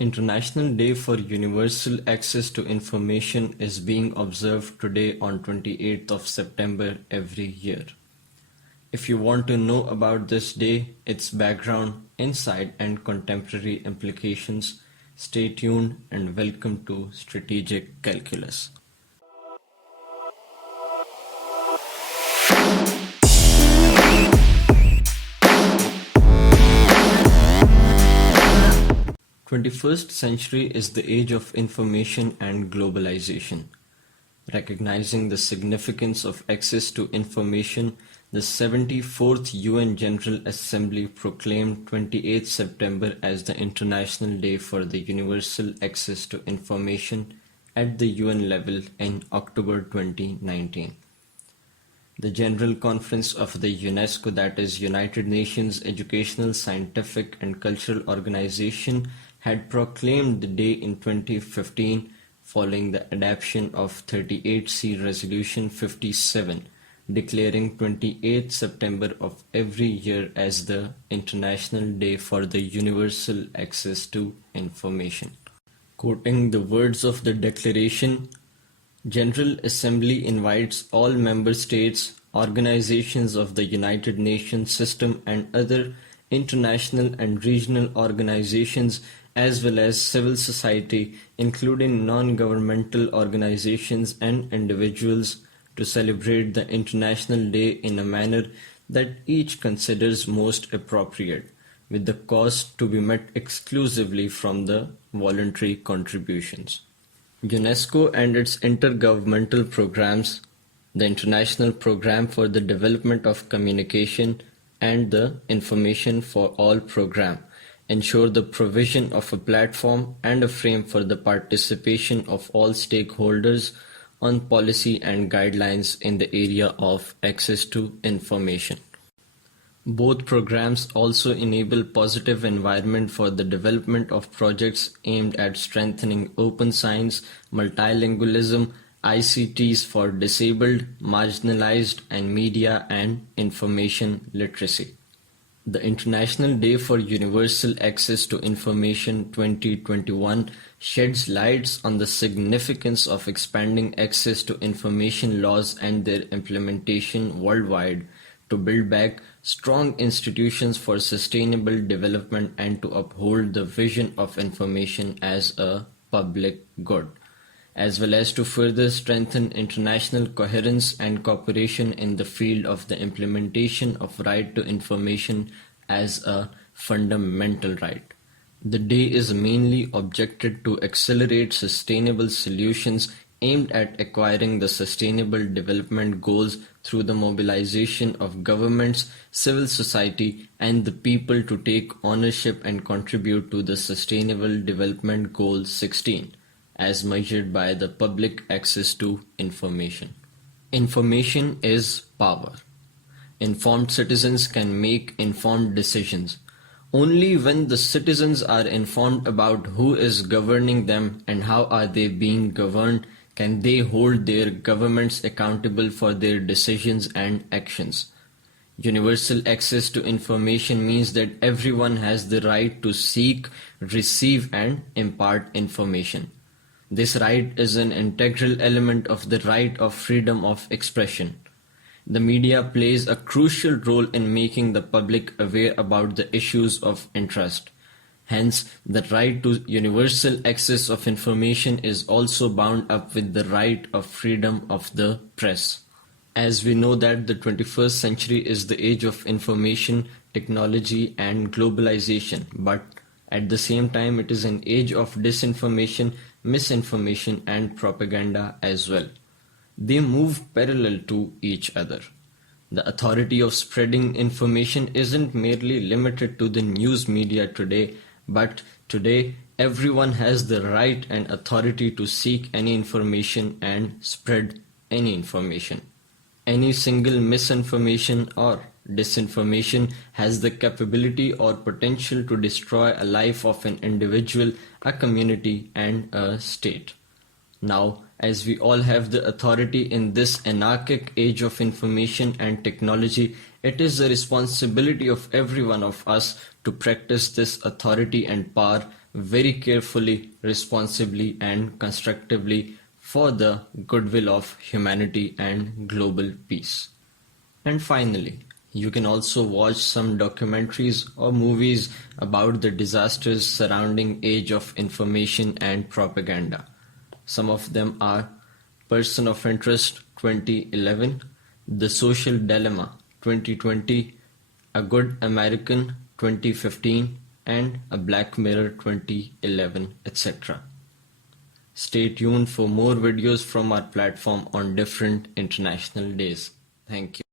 International Day for Universal Access to Information is being observed today on 28th of September every year. If you want to know about this day, its background, insight and contemporary implications, stay tuned and welcome to Strategic Calculus. 21st century is the age of information and globalization. Recognizing the significance of access to information, the 74th UN General Assembly proclaimed 28 September as the International Day for the Universal Access to Information at the UN level in October 2019. The General Conference of the UNESCO, that is United Nations Educational, Scientific and Cultural Organization, had proclaimed the day in 2015 following the adaption of 38C Resolution 57, declaring 28 September of every year as the International Day for the Universal Access to Information. Quoting the words of the declaration, General Assembly invites all member states, organizations of the United Nations system and other international and regional organizations as well as civil society, including non-governmental organizations and individuals, to celebrate the International Day in a manner that each considers most appropriate, with the cost to be met exclusively from the voluntary contributions. UNESCO and its intergovernmental programs, the International Programme for the Development of Communication and the Information for All Programme, ensure the provision of a platform and a frame for the participation of all stakeholders on policy and guidelines in the area of access to information. Both programs also enable positive environment for the development of projects aimed at strengthening open science, multilingualism, ICTs for disabled, marginalized, and media and information literacy. The International Day for Universal Access to Information 2021 sheds lights on the significance of expanding access to information laws and their implementation worldwide to build back strong institutions for sustainable development and to uphold the vision of information as a public good, as well as to further strengthen international coherence and cooperation in the field of the implementation of right to information as a fundamental right. The day is mainly objected to accelerate sustainable solutions aimed at acquiring the Sustainable Development Goals through the mobilization of governments, civil society, and the people to take ownership and contribute to the Sustainable Development Goal 16, as measured by the public access to information. Information is power. Informed citizens can make informed decisions. Only when the citizens are informed about who is governing them and how are they being governed can they hold their governments accountable for their decisions and actions. Universal access to information means that everyone has the right to seek, receive, and impart information. This right is an integral element of the right of freedom of expression. The media plays a crucial role in making the public aware about the issues of interest. Hence, the right to universal access of information is also bound up with the right of freedom of the press. As we know that the 21st century is the age of information, technology and globalization, but at the same time it is an age of disinformation, misinformation and propaganda as well. They move parallel to each other. The authority of spreading information isn't merely limited to the news media today, but today everyone has the right and authority to seek any information and spread any information. Any single misinformation or disinformation has the capability or potential to destroy a life of an individual, a community, and a state. Now, as we all have the authority in this anarchic age of information and technology, it is the responsibility of every one of us to practice this authority and power very carefully, responsibly, and constructively for the goodwill of humanity and global peace. And finally, you can also watch some documentaries or movies about the disasters surrounding Age of Information and Propaganda. Some of them are Person of Interest 2011, The Social Dilemma 2020, A Good American 2015, and A Black Mirror 2011, etc. Stay tuned for more videos from our platform on different international days. Thank you.